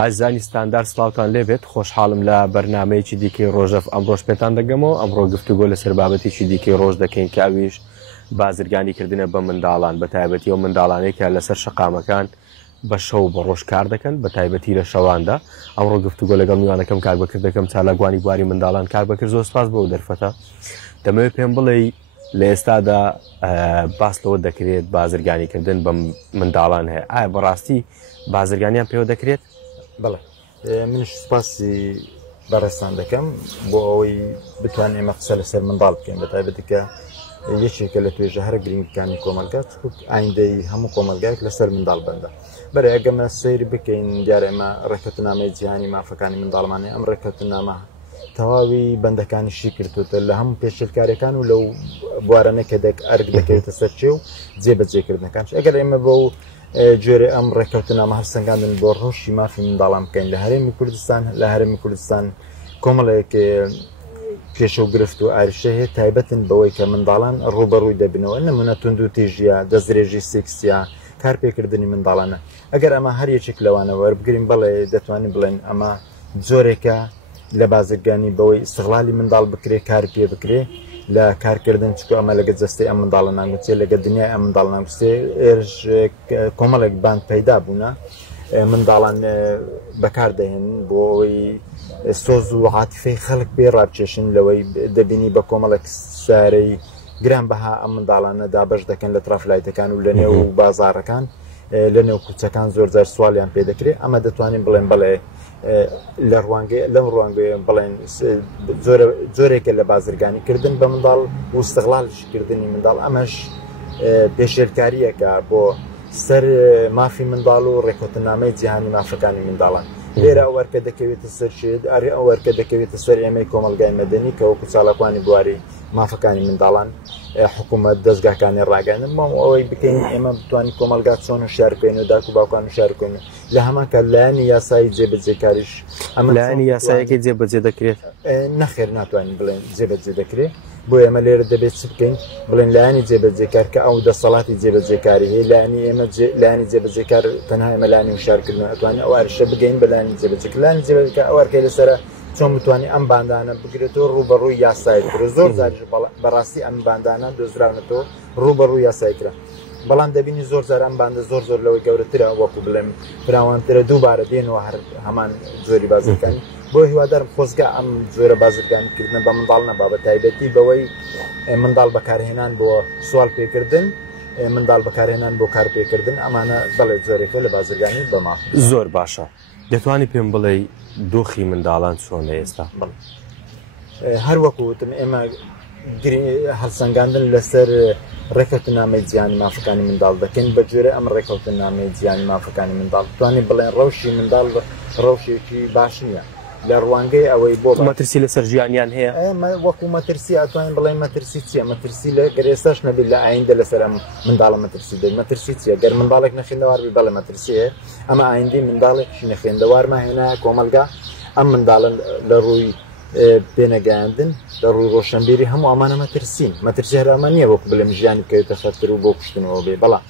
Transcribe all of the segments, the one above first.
ئازانی ستاندار سلااوان لێبێت خۆشحاڵم لە بەرنمەیەکی دیکەی ڕۆژەف ئەمڕۆژ پێتان دەگەمەوە ئەمڕۆ گفتوگۆ لەسەر بابەتێکی دیکەی ڕۆژ دەکەین کاویش بازرگانیکردنە بە منداڵان بە تایبەتی و منداڵانێکە لەسەر شەقامەکان بە شەو بە ڕۆژ کار دەکەن بە تایبەتی لە شەواندا ئەمڕۆ گفتوگۆ لەگەڵ میوانەکەم کار بەکرد دەکەم چالاگوانی بواری منداڵان کار بەکرد زۆر سپاس بۆ دەرفەتە دەمەوێت پێم بڵێ لە ئێستادا باس لەوە دەکرێت بازرگانیکردن بە منداڵان هەیە ئایا بەڕاستی بازرگانیان پێوە دەکرێت؟ بەڵێ منش سوپاسی بەڕێستان دەکەم بۆ ئەوەی بتوان ئێمە قسە لەسەر منداڵ بکەین بە تایبەتیکە یەکێکە لە توێژە هەرە گرنگەکانی کۆمەلگات ئایندەی هەموو کۆمەلگایك لەسەر منداڵ بەندە بەرە ئەگەمە سەیر بکەین دیارە ئێمە ڕێکەوتنامەی جیهانی مافەکانی منداڵمانێ ئەم ڕێکەوتنامە تەواوی بەندەکانیشی کردوتە لە هەموو پێشکارەکان و لەو بوارانە کە ئەرگ دەکەوێتە سەرچێ و جێبەجێکردنەکان ئەگەر ئێمە بە و جۆرە ئەم ڕێکەوتنامە هەرسەنگاندن بۆ ڕۆژی مافی منداڵان بکەین لە هەرێمی کوردستان لە هەرێمی کوردستان کۆمەڵێک پێشە و گرفت و ئاریشە هەیە تایبەتن بەوەی کە منداڵان ڕوبەڕووی دەبنەوە نمونە تونند و تێژیە دەستدرێژی سێکسیا کارپێکردنی منداڵانە ئەگەر ئەمە هەر یەکێک لەوانە وەربگرین بەڵێ دەتوانین بڵێن ئەمە جۆرێکە لە بازرگانی بەوەی استغلالی منداڵ بکرێ کار پێ بکرێ لە کارکردن چکو ئەمە لەگە جەستی ئەم منداڵە ناگوچێ لەگە دنیای ئەم منداڵ ناگوستێ ئێرش کۆمەڵێک بانک پەیدا بوونە منداڵان بەکاردەهێن بۆ ئەوەی سۆز و عاتیفەی خەڵک پێ ڕابکێشن لەوەی دەبینی بە کۆمەڵێک سارەی گران بەها ئەم منداڵانە دابەش دەکەن لە ترافلایتەکان و لە نێو بازارەکان لە نێو کوچەکان زۆر جار سوالیان پێ دەکرێت ئەمە دەتوانین بڵێن بڵێ لە ڕوانگەی لەم ڕوانگەیە بڵێن جۆرێکە لە بازرگانیکردن بە منداڵ و استغلالشکردنی منداڵ ئەمەش پێشێرکاریەکە بۆ سەر مافی منداڵ و ڕێکەوتنامەی جیهانی مافەکانی منداڵان لێرە ئەوەرکە دەکەوێتە سەر شێت ئەری ئەوەرکە دەکەوێتە سەر ئێمەی کۆمەلگای مەدەنی کە وەکو چالاکوانی بواری مافەکانی منداڵان حکوومەت دەستگاکانی ڕاگەاندن مام ئەوەی بکەین ئێمە بتوانین کۆمەلگات چۆن شارکەین و داکو باوکان شارکەین لە هەمانکە لایەنی یاسایی جێبەجێکاریش ئەمە لایەنی یاسایەکی جێبەجێ دەکرێت نەخێر ناتوانین بڵێن جێبەجێ دەکرێت بۆ ئێمە لێرە دەبێت چ بکەین بڵێن لایەنی جێبەجێکار کە ئەو دەسەڵاتی جێبەجێکاری هەیە لایەنی ئێمە لایەنی جێبەجێکار تەنها ئێمە لایەنی شارکردن ئەتوانین ئەو ئارشە بگەین بە لایەنی جێبەجێک لایەنی جێبەجێکار ئەوەرکەی لەسرە چۆن بتوانانی ئەم باندانە بگرێتەوە ڕوبەڕووی یاسایی کرد زۆر زاریش بەڕاستی ئەم باندانە دۆزراونەتەوە ڕوبەڕووی یاسایی کرا بەڵام دەبینی زۆر زار ئەم باندە زۆر لەوەی گەورەترە وەکو بڵێم فراوانترە دووبارە دێنەوە هەر هەمان زۆری بازرگانی بۆ هیوادارم خۆزگا ئەم زۆرە بازرگانیکردن بە منداڵ نەبا بە تایبەتی بەوەی منداڵ بەکارهێنان بۆ سوال پێکردن منداڵ بەکارهێنان بۆ کار پێکردن ئەمانە بەڵێ جۆرێکە لە بازرگانی بەما زۆر باشە دەتوانی پێم بڵێ دۆخی منداڵان چۆنە ئێستا هەر وەکوتم ئێمە هەڵسەنگاندن لەسەر ڕێکەوتنامەی جیهانی مافەکانی منداڵ دەکەین بە جۆرە ئەم ڕێکەوتنامەی جیهانی مافەکانی منداڵ توانین بڵێن ڕەوشی منداڵ ڕەوشێکی باش نییە لە ڕوانگەی ئەوەی بۆ مەترسی لەسەر ژیانیان هەیە وەکو مەترسی ئەتوانین بڵێن مەترسی چییە مەترسی لە گەرێستاش نەبێت لە ئایندە لەسەر ئەم منداڵە مەترسی دەی مەترسی چییە گەر منداڵێک نەخێندەواربی بەڵێ مەترسی هەیە ئەمە ئایندی منداڵێکی نەخێندەوارمە هێنایە کۆمەلگا ئەم منداڵن لە ڕووی پێنەگەیاندن لە ڕووی ڕۆشنبیری هەموو ئەمانە مەترسین مەترسی هەرامە نییە وەکو بڵێم ژیانی بکەوێتە خەتر و بۆ کوشتنەوە بێ بەڵام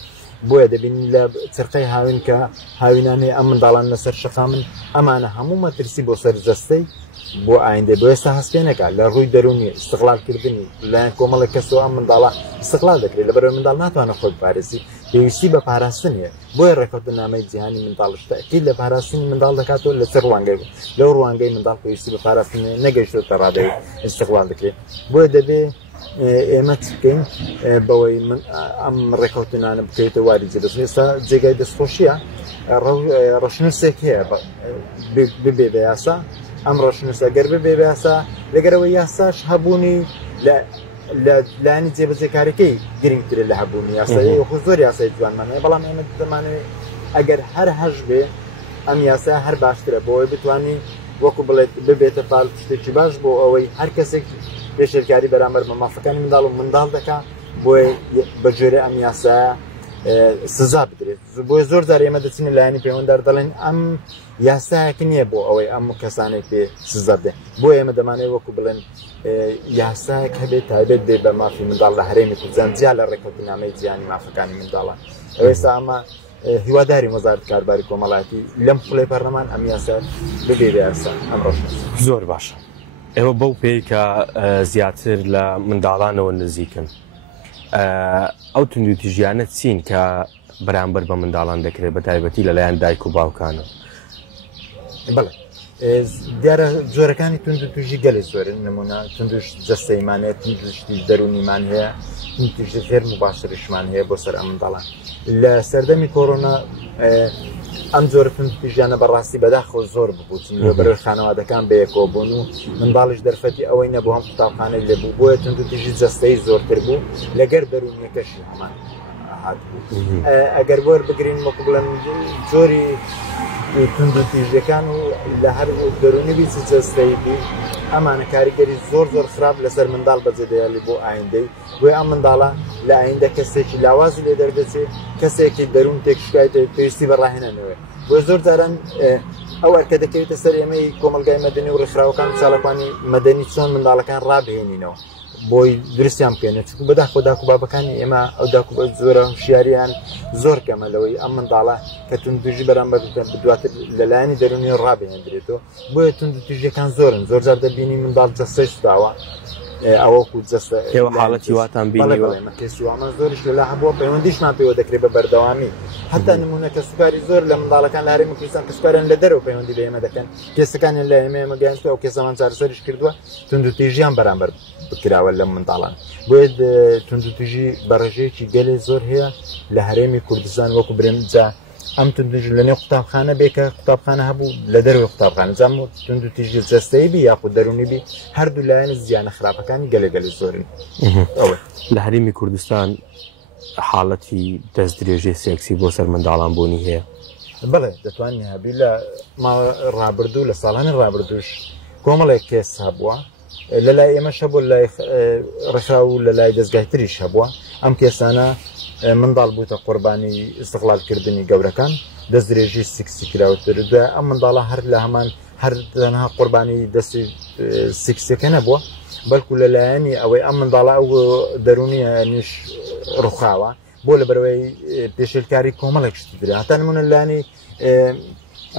بۆیە دەبینی لە چرقەی هاوین کە هاوینانەیە ئەم منداڵان لەسەر شەقامن ئەمانە هەموو مەترسی بۆ سەرجەستەی بۆ ئایندە بۆ ئێستا هەستێنەکە لە ڕووی دەرونی استقلالکردنی لایەن کۆمەڵێک کەسەوە ئەم منداڵە استقلال دەکرێت لەبەرەوەی منداڵ ناتوانێت خۆی بپارێزی پێویستی بە پاراستن هەیە بۆیە ڕێکەوتنامەی جیهانی منداڵش تاکید لە پاراستنی منداڵ دەکاتەوە لەسەر ڕوانگەی لەو ڕوانگەی منداڵ پێویستی بە پاراستن نەگەیشتوتە ڕادەی استقلال دەکرێت بۆیە دەبێت ئێمە چ بکەین بەوەی ئەم ڕێکەوتنانە بکەیتە واری جێدەست ئێستا جێگای دەستخۆشیە ڕەشنووسێک هەیە ببێ بە یاسا ئەم ڕەشنووسە گەر ببێ بە یاسا لەگەرەوەی یاساش هەبوونی لە لایەنی جێبەجێکاریەکەی گرنگترە لە هەبوونی یاسایی زۆر یاسای جوانمانەیە بەڵام ئێمە دەمانەوێت ئەگەر هەر هەش بێ ئەم یاسا هەر باشترە بۆ ئەوەی بتوانین وەکو بڵێت ببێتە پاڵ شتێکی باش بۆ ئەوەی هەر کەسێک پێشێرکاری بەرامبەر بە مافەکانی منداڵ و منداڵ دەکات بۆی بە جۆرە ئەم یاسایە سزا بدرێت بۆی زۆر جار ئێمە دەچین لایەنی پەیوەنددار دەڵێن ئەم یاسایەکی نییە بۆ ئەوەی ئەم کەسانێک پێ سزا بدێن بۆ ئێمە دەمانەوێت وەکو بڵێن یاسایەک هەبێت تایبەت بێ بە مافی منداڵ لە هەرێمی کوردستان جیا لە ڕێکەوتنامەی جیهانی مافەکانی منداڵان ئێستا ئەمە هیواداری وەزارەتی کارباری کۆمەڵایەتی لەم پڵەی پەرلەمان ئەم یاسا ببێ بە یاسا ئەمڕۆژ. زۆر باشە. ئێوە بەو پێی کە زیاتر لە منداڵانەوە نزیکن. ئەو توندوتیژیانە چین کە بەرامبەر بە منداڵان دەکرێت بە تایبەتی لەلایەن دایک و باوکانە؟ بەڵێ دیارە جۆرەکانی توندوتیژی گەلێک زۆرن، نمونە توندوش جەستەیمانەیە، توندوشتی دەرونیمان هەیە، توندوتیژی غێر مباشرشمان هەیە بۆ سەر ئەم منداڵان. لە سەردەمی کۆڕۆنا ئەم جۆرە توندوتیژیانە بەڕاستی بەداخەوە زۆر ببووچن لەبەرەوەی خانەوادەکان بەیەکەوە بوون و منداڵیش دەرفەتی ئەوەی نەبوو هەم قوتابخانەی لێبوو، بۆیە توندوتیژی جەستەیی زۆرتر بوو لەگەر دەرونیەکەشی هەمان هاتبوو. ئەگەر وەربگرین وەکو بڵێن جۆری توندوتیژەکان و لە هەر دەرونی جەستەیی بی ئەمانە کاریگەری زۆر خراپ لەسەر منداڵ بەجێدەیالی بۆ ئایندەی، بۆیە ئەم منداڵە لە ئایندە کەسێکی لاوازی لێ دەردەچێت، کەسێکی دەروون تێکشکایت پێویستی بەڕاهێنانەوە. بۆیە زۆر جاران ئەو وەرکە دەکەوێتە سەر ئێمەی کۆمەلگای مەدەنی و ڕێکخراوەکان و چالاکانی مەدەنی چۆن منداڵەکان ڕابهێنینەوە بۆی درستیان بکەێنێت، چکو بەداخۆ داکوبابەکانی ئێمە ئەو داکوبە زۆرە شیاریان زۆر کەمە لەوەی ئەم منداڵە کە توندوتیژی بەرامبەر دواتر لەلایەنی دەرونی ڕابهێنرێتەوە. بۆیە توندوتیژیەکان زۆرن، زۆر جار دەبینی منداڵ جەستەی سوتاوە ئەوەکو جەستە ئێوە حاڵەتی واتان بینیوە؟ کەسی وامە زۆرش لەلا هەبووە پەیوەندیشمان پێوە دەکرێت بە بەردەوامی، هەتا نمونە کە سوکاری زۆر لە منداڵەکان لە هەرێمی کوردستان کە سوکاریان لە دەرەوە پەیوەندی بە ئێمە دەکەن، کێسەکانیان لە ئێمە گەیاندووە و کێسەمان چارەسەریش کردووە، توندوتیژیان بەرامبەر بکراوە لە منداڵان. بۆیە توندوتیژی بەڕێژەیەکی گەلێ زۆر هەیە لە هەرێمی کوردستان. وەکو برێمجا ئەم توندوتیژی لەنێو قوتابخانە بێ کە قوتابخانە هەبوو لە دەروی قوتابخانە جام توندوتیژی جەستەیی بی یاخود دەرونی بی هەردوو لایەن زیانە خراپەکانی گەلێ زۆرن. لە هەرێمی کوردستان حاڵەتی دەستدرێژی سێکسی بۆ سەر منداڵان بوونی هەیە؟ بڵێ دەتوانین هەبی لە ڕابردوو لە ساڵانی ڕابردووش کۆمەڵێک کێس هەبووە، لە لای ئێمەش هەبوو، لای ڕێکخراو و لە لای دەستگای تریش هەبووە. ئەم کێسانە منداڵ بووتە قوربانی ئیستیغلالکردنی گەورەکان، دەستدرێژی سیکسی کراوەتر، دوای ئەم منداڵە هەر لە هەمان هەر تەنها قوربانی دەستی سیکسەکە نەبووە، بەڵکو لەلایەنی ئەوەی ئەم منداڵە ئەو دەرونیە نیش ڕووخاوە بۆ لە بەرەوەی پێشێلکاری کۆمەڵێک شتیدرا، هەتا نمونە لایەنی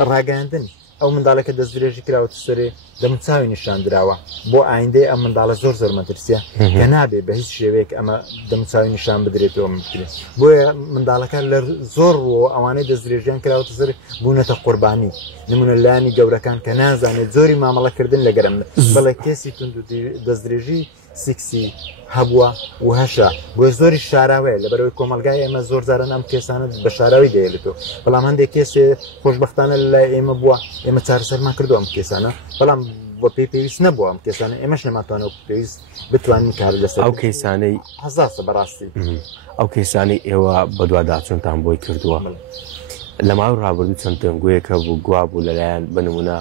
ڕاگەاندن ئەو منداڵەکە دەستدرێژی کراوەتە سەرێ دەموچاوی نیشاندراوە بۆ ئایندەی ئەم منداڵە زۆر مەترسیە کە نابێ بە هیچ شێوەیەک ئەمە دەموچاوی نیشان بدرێتەوە بکرێت. بۆیە منداڵەکە لە زۆر ڕۆ ئەوانەی دەستدرێژیان کراوەتە سەر بوونەتە قوربانی، نمونە لایەنی گەورەکان کە نازانێت زۆری مامەڵەکردن لەگەرم، بەڵێ کێسی دەستدرێژی سیکسی هەبووە و هەشە، بۆیە زۆری شاراوەیە لە بەرەوەی کۆمەلگای ئێمە زۆر جاران ئەم کێسانە بە شاراوی دەیێتەوە. بەڵام هەندێک کێسێ خۆشبەختانە لای ئێمە بووە، ئێمە چارەسەرمان کردو ئەم کێسانە، بەڵام بۆ پێویست نەبووە ئەم کێسانە، ئێمەش نەماتوانێت پێویست بتوانین کار لەسەر ئەو کەیسانەی حەزاسە بەڕاستی ئەو کەیسانی ئێوە بە دوواداچوونتان بۆی کردووە. لە ماوەی ڕابردوو چەند دەنگوویەکە بوو گوا بوو لەلایەن بنمونە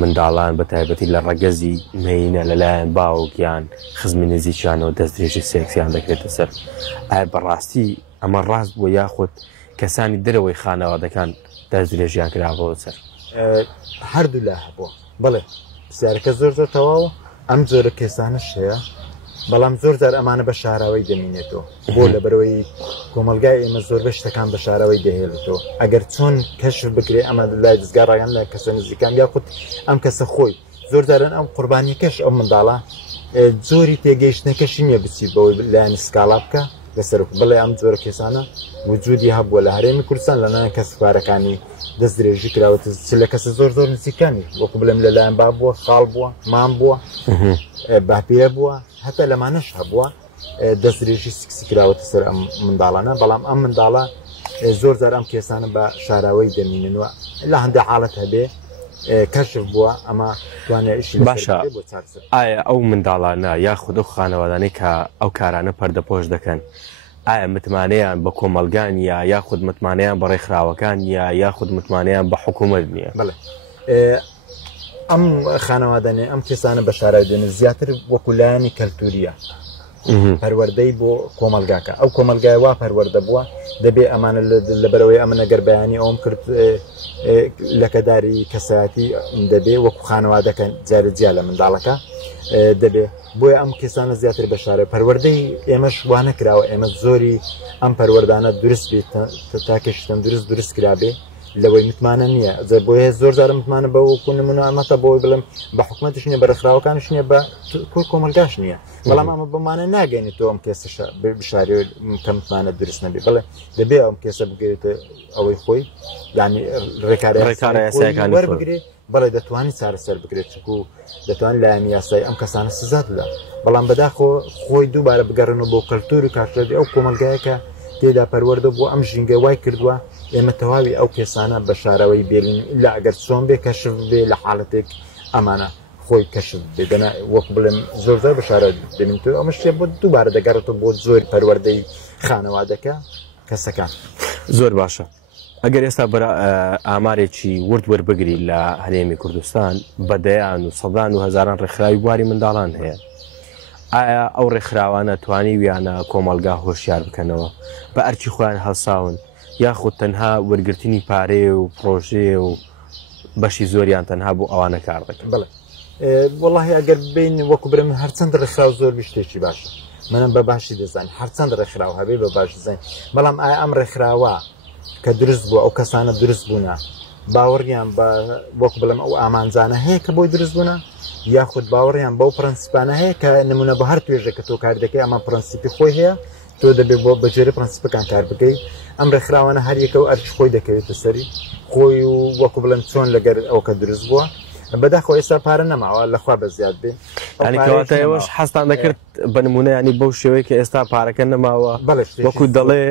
منداڵان بە تایبەتی لە ڕەگەزی مینە لەلایەن باوکیان خزمی نزیکیانەوە دەستدرێژی سێکسیان دەکرێتە سەر. ئایا بەڕاستی ئەمە ڕاست بووە یاخود کەسانی دەرەوەی خانەوادەکان دەستدرێژیان کراوەوە سەر؟ هەردوو لا هەبووە. بڵێ پرسیارەکە زۆر تەواوە، ئەم جۆرە کێسانش هەیە، بەڵام زۆر جار ئەمانە بە شاراوی دەمینێتەوە بۆ لە بەرەوەی کۆمەلگای ئێمە زۆربەی شتەکان بە شاراوی دەهێڵێتەوە. ئەگەر چۆن کەشف بکرێ ئەمە لای دەستگا ڕاگەان لە کەسە نزیکان یاخود ئەم کەسە خۆی زۆر جاران ئەم قوربانیەکەش ئەو منداڵە زۆری تێگەیشتنەکەشی نییە بچیت بەوەی لایەن سکاڵا بکە لەسەر بڵێ ئەم جۆرە کێسانە وجودی هەبووە لە هەرێمی کوردستان لەنایەن کەسوکارەکانی دەستدرێژی کراوەتە لە کەسە زۆر نزیکانی وەکو بڵێم لەلایەن با بووە، خاڵ بووە، مام بووە، باپیرە بووە، هەتا لەمانەش هەبووە دەستدرێژی سکسی کراوەتە سەر ئەم منداڵانە. بەڵام ئەم منداڵە زۆر جار ئەم کێسانە بە شاراوەی دەمیننەوە، لە هەندێک حاڵەت هەبێ کەشف بووە ئەمە توانێت ئیشی باشە. ئایا ئەو منداڵانە یاخود ئەو خانەوادانەی کە ئەو کارانە پەردەپۆش دەکەن ئایا متمانەیان بە کۆمەلگان یا یاخود متمانەیان بە ڕێکخراوەکان یا یاخود متمانەیان بە حکوومەت نییە؟ بڵێ ئەم خانەوادانێ ئەم کێسانە بە شاراوی دێنێت زیاتر وەکو لایەنی کەلتوریە، پەروەردەی بۆ کۆمەلگاکە ئەو کۆمەلگای وا پەروەردە بووە دەبێ ئەمانە لەبەرەوەی ئەمە نەگەر بەیانی ئەوم کرد لەکەداری کەسایەتی دەبێ وەکو خانەوادەکەن جارە جیا لە منداڵەکە دەبێ بۆیە ئەم کێسانە زیاتر بەشارە پەروەردەی ئێمەش وا نەکراوە ئێمە زۆری ئەم پەروەردانە دروست بێت تاکەشتن دروست کرابێ لەوەی متمانە نییە بۆیە زۆر جارە متمانە بە وەکو نمونە ئەمەتە بۆی بڵم بە حکومەتش نییە بە ڕێکخراوەکانش نییە بە کۆمەلگاش نییە بەڵام ئەمە بمانە ناگەینی تۆ ئەم کێسە بشاری کە متمانە دروست نەبێ بڵێ دەبێ ئەم کێسە بگرێتە ئەوەی خۆی یعنی ڕێکارەکانی وەربگرێ بەڵێ دەتوانانی چارەسەر بگرێت چکو دەتوانین لایەنی یاسایی ئەم کەسانە سزات بدە بەڵام بەداخۆ خۆی دووبارە بگەڕنەوە بۆ کەلتور و کارکردی ئەو کۆمەلگایەکە تێدا پەروەردە بۆ ئەم ژینگە وای کردووە ئێمە تەواوی ئەو کێسانە بە شارەوەی بێلین لا ئەگەر چۆن بێ کەشف بێ لە حاڵەتێک ئەمانە خۆی کەشف بێدەنا وەک بڵێم زۆر بە شارە دەبین تو ئەمە شتێ بۆ دووبارە دەگەڕێتەوە بۆ زۆر پەروەردەی خانەوادەکە کەسەکان زۆر باشە ئەگەر ئێستا بەرە ئامارێکی ورد وەربگری لە هەرێمی کوردستان بەدەیان و سەدان و هەزاران ڕێکخراوی بواری منداڵان هەیە ئایا ئەو ڕێکخراوانە توانی ویانە کۆمەلگا هۆشیار بکەنەوە بە ئەرکی خۆیان هەڵساون یاخود تەنها وەرگرتنی پارێ و پرۆژێ و بەشی زۆریان تەنها بۆ ئەوانە کار دەکەن بڵێ وەڵاهی ئەگەر بین وەکو برم هەرچەند ڕێکخراو زۆر شتێکی باشە منم بە باشی دەزانین هەرچەند ڕێکخراو هەبێ بە باش دەزانین بەڵام ئایا ئەم ڕێکخراوە کە دروست بووە ئەو کەسانە دروست بوونە باوەڕیان بە وەکو بڵم ئەو ئامانجانە هەیە کە بۆی دروست بوونە یاخود باوەڕیان بەو پرەنسیپانە هەیە کە نمونە بە هەر توێژە کە تۆ کار دەکەی ئەمە پرەنسیپی خۆی هەیە تۆ دەبێت بۆ بەجێرە پرەنسیپەکان کار بکەیت ئەم ڕێکخراوانە هەر یەکە و ئەرچ خۆی دەکەوێتە سەری خۆی و وەکو بڵێن چۆن لەگەر ئەو کە دروست بووە بەداخۆ ئێستا پارە نەماوە لەخوا بە زیاد بێ ینیکەواتە ئێوەش حەستان دەکرد بە نمونە ینی بەو شێوەیە کە ئێستا پارەکە نەماوە وەکو دەڵێ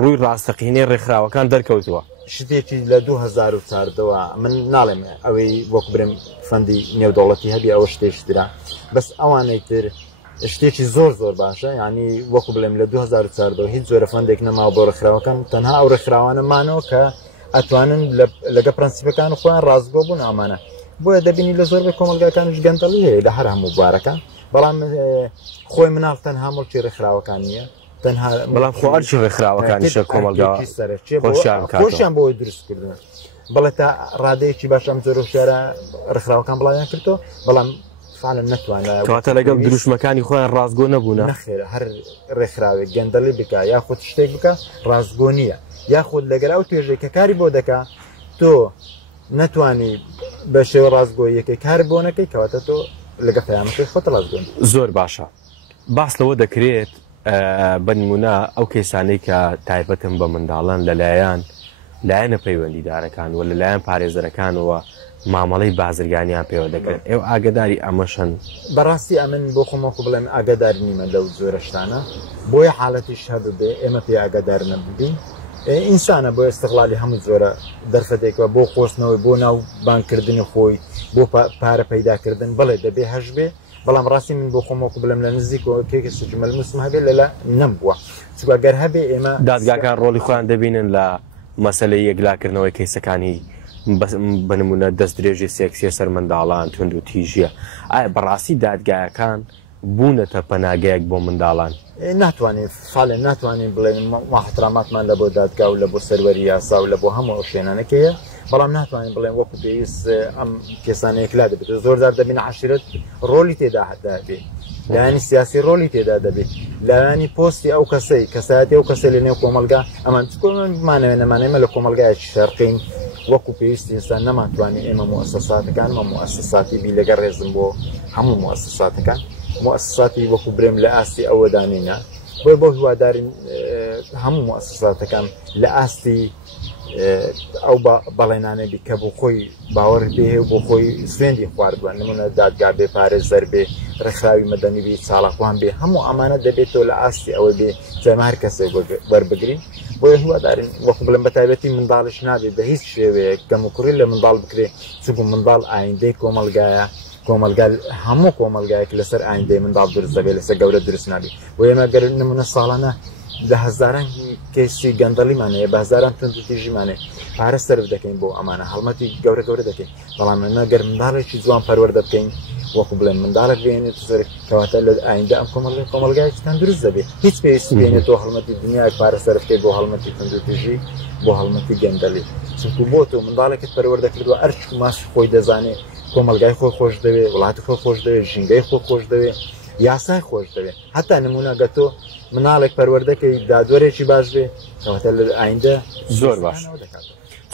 ڕووی ڕاستەقینەی ڕێکخراوەکان دەرکەوتووە شتێکی لە 2014ەوە من ناڵێم ئەوەی وەکو برم فەندی نێودەوڵەتی هەبی ئەوە شتێش درا بەس ئەوانەی تر شتێکی زۆر باشە ینی وەکو بڵێم لە 2014 هیچ زۆرە فەندێک نەماوە بۆ ڕێکخراوەکان تەنها ئەو ڕێکخراوانەمانەوە کە ئەتوانن لەگە پرەنسیپەکان خۆیان ڕازگۆ بوون ئامانە بۆیە دەبینی لە زۆربەی کۆمەلگاکانش گەندەڵی هەیە لە هەر هەموو بوارەکان بەڵام خۆی مناڵ تەنها مڵکی ڕێکخراوەکان نییە تەنها بەڵام خۆرچی ڕێکخراوەکانیشە کۆمەلگا خۆشیان بۆی دروستکردن بەڵێ تا ڕادەیەکی باش ئەم زۆر شارە ڕێکخراوەکان بڵاویان کردەوە بەڵام نتوانێت کەواتە لەگەڵ دروشمەکانی خۆیان ڕازگۆ نەبوونە نەخێرە هەر ڕێکخراوێک گەندەڵی بکە یاخود شتێک بکە ڕازگۆ نییە یاخود لەگەر ئەو توێژێک کە کاری بۆ دەکا تۆ نەتوانی بە شێوە ڕازگۆیەکەی کار بۆ نەکەی کەواتە تۆ لەگە پەیامەکەی خۆتە ڕازگۆن زۆر باشە باس لەوە دەکرێت بە نمونە ئەو کێسانەی کە تایبەتن بە منداڵان لایەنە پەیوەندیدارەکان و لەلایەن پارێزەرەکانەوە مامەڵەی بازرگانیان پێوە دەکرێت ئێوە ئاگداری ئەمەشن بەڕاستی ئەمن بۆ خۆمەکو بڵێم ئاگدار نیمە لەو زۆرە شتانە بۆیە حاڵەتیش هەبێ ئێمە پێ ئاگدار نەببین ئینسانە بۆ استقلالی هەموو زۆرە دەرفەتێکەوە بۆ خۆشتنەوەی بۆ ناو بانکردنی خۆی بۆ پارە پەیداکردن بڵێ دەبێ هەش بێ بەڵام ڕاستی من بۆ خۆمەکو بڵێم لە نزیکەوە کێکی سجمەل مسلم هەبێ لەلا نەمبووە چوە گەر هەبێ ئێمە دادگاکان ڕۆڵی خۆیان دەبینن لە مەسەلەی یەکلاکردنەوەی کەیسەکانی بنمونە دەست درێژی سێکسیە سەر منداڵان تونند و تیژیە ئایا بەڕاستی دادگایەکان بوونەتە پەناگەیەک بۆ منداڵان ناتوانین فاڵێن ناتوانین بڵێن ماحتراماتمان لە بۆ دادگا و لە بۆ سەروەری یاسا و لە بۆ هەموو شوێنانەکەیە بەڵام ناتوانین بڵێن وەکو پێویست ئەم کێسانەیەکلا دەبێت زۆر جار دەبینە عەشیرەت ڕۆلی تێدا دەبێت لایانی سیاسی ڕۆلی تێدا دەبێت لایانی پۆستی ئەو کەسەی کەسایەتی ئەو کەسە لە نێو کۆمەلگا ئەمان بمانەوێت نەمانێمە لە کۆمەلگایەکی شەرقین وەکو پێویستی ئینسان نەماتوانین ئێمە موسساتەکان موسساتی بی لەگە ڕێزم بۆ هەموو موسساتەکان موسساتی وەکو برێم لە ئاستی ئەوە دانێنە بۆی بۆ هیوادارین هەموو موسساتەکان لە ئاستی ئەو بەڵێنانێ بی کە بۆ خۆی باوەڕ بێ و بۆ خۆی سوێندی خواردووە نمونە دادگا بێ پارێزەر بێ ڕێکخراوی مەدەنی بێ چاڵەخوان بێ هەموو ئەمانە دەبێتەوە لە ئاستی ئەوە بێ جەمە هەر کەسێک وەربگرین بۆیە هیوادارین وەکو بڵێم بە تایبەتی منداڵش نابێت بە هیچ شێوەیە کەم و کوڕی لە منداڵ بکرێ چوو منداڵ ئایندەی کۆمەلگایە کۆمەلگا هەموو کۆمەلگایەک لەسەر ئایندەی منداڵ دروست دەبێت لەسەر گەورە دروست نابێت بۆ ئێمە گەر نمونە ساڵانە لە هەزاران کەسی گەندەڵیمانەیە بە هەزاران تونند و تیژیمانێ پارە سەرف دەکەین بۆ ئەمانە هەڵمەتی گەورە دەکەین بەڵام ئێمە گەر منداڵێکی جوان پەروەردە بکەین وەکو بڵێن منداڵێک بێنێت سەر کەواتە لە ئایندا ئەم کۆمەلگایەکتان دروست دەبێت هیچ پێویستی بێنێتەوە هەڵمەتی دنیای پارە سەرفکەی بۆ هەڵمەتی تندروتیژی بۆ هەڵمەتی گەندەلی چونکو بۆ تۆ منداڵێکت پەروەردە کردووە ئەرچ ماس خۆی دەزانێت کۆمەلگای خۆی خۆش دەوێت وڵاتی خۆی خۆش دەوێت ژینگەی خۆی خۆش دەوێت یاسای خۆش دەوێت هەتا نمونە گەتۆ مناڵێک پەروەردەکەی دادوەرێکی باش بێ کەواتە لە ئایندا زۆر باش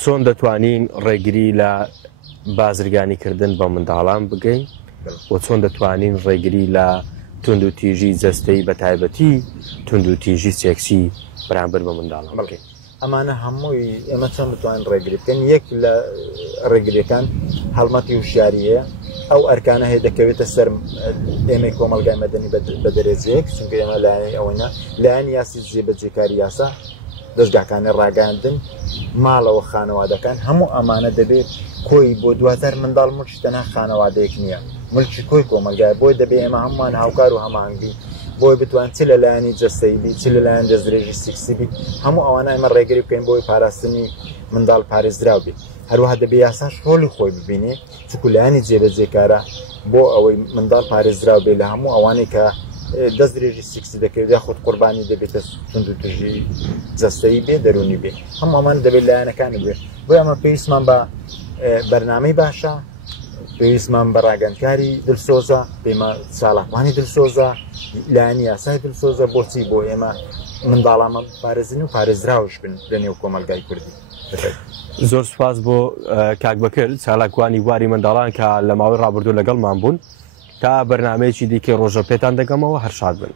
چۆن دەتوانین ڕێگری لە بازرگانیکردن بە منداڵان بگەین و چۆن دەتوانین ڕێگری لە تونند و تیژی جەستەی بە تایبەتی تونند و تیژی سێکسی بەرامبەر بە منداڵان بکەین ئەمانە هەمووی ئێمە چۆن بتوانین ڕێگری بکەین یەک لە ڕێگریەکان هەڵمەتی وشاریە ئەو ئەرکانە هەیە دەکەوێتە سەر ئێمەی کۆمەلگای مەدەنی بە دەرێجەیەک چونکە ئێمە لایەنی ئەوەنە لایەن یاسی جێبەجێکاری یاسا دەستگاکانی ڕاگەاندن ماڵەوە خانەوادەکان هەموو ئەمانە دەبێت کۆی بۆ دواتر منداڵ ملکی تەنها خانەوادەیەک نییە ملکی کۆی کۆمەلگای بۆی دەبێت ئێمە هەمومان هاوکار و هەماهنگی بۆی بتوان چ لە لایەنی جەستەیبی چ لە لایەن دەستدرێژی سیکسیبی هەموو ئەوانە ئێمە ڕێگری بکەین بۆی پاراستنی منداڵ پارێزراو بێت هەروەها دەبێت یاساش ڕۆلی خۆی ببینێ چکو لایەنی جێبەجێکارە بۆ ئەوەی منداڵ پارێزراو بێت لە هەموو ئەوانەی کە دەست درێژی سیکسی دەکەوێت خۆت قوربانی دەبێتە تونند و تیژی جەستەیی بێ دەرونی بێ هەموو ئەمان دەبێت لایەنەکانی بێت بۆ ئەمە پێویستمان بە بەرنامەی باشە پێویستمان بە ڕاگەندکاری دڵسۆزە پێمە چالاقوانی دڵسۆزە لایەنی یاسای دڵسۆزە بۆچی بۆ ئێمە منداڵامە پارێزین و پارێزراوش بن لە نێو کۆمەلگای کوردی زۆر سوپاس بۆ کاک بەکرد چالاکوانی واری منداڵان کە لە ماوەی ڕابردوو لەگەڵمان بوون تا بەرنامەیەکی دیکەی ڕۆژە پێتان دەگەمەوە هەر شاد بن.